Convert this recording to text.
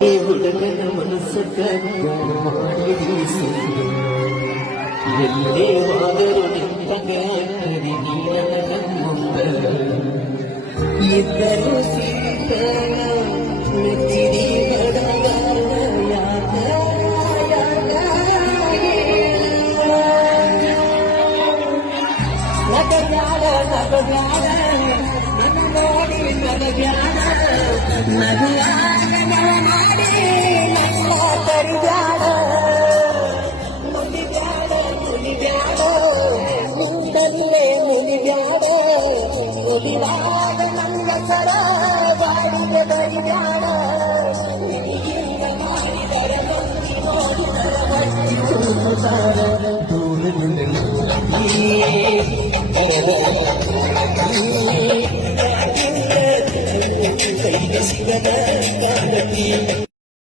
ಹುಡುಗನ ಮನಸ್ಸಕ್ಕ ಎಲ್ಲೇ ಹೋದರು ನಿಂತಗ ನೀನ ಮುಂದ ಇದ್ದರು ಸೀತ ಮೆಚ್ಚಿರಿ ನಗಬ್ಯಾಡ ನಗಬ್ಯಾಡ ನನ್ನ ನೋಡಿ ನಗಬ್ಯಾಡ ನಗುವಾಗ ಮಾಡಿ ನನ್ನ ತರಿಬ್ಯಾಡ ಮುನಿಬ್ಯಾಡ ಮುನಿಬ್ಯಾಡ ಮುಂದಲ್ಲೇ ಮುನಿಬ್ಯಾಡ ಮುನಿವಾಗ ನನ್ನ ಸರ ಬಾಡಿಗೆ ಬರಿಬ್ಯಾಡ ನಿನಗಿಂತ ಮಾಡಿದರ ಮಂದಿ ನೋಡಿದರ ದೂರ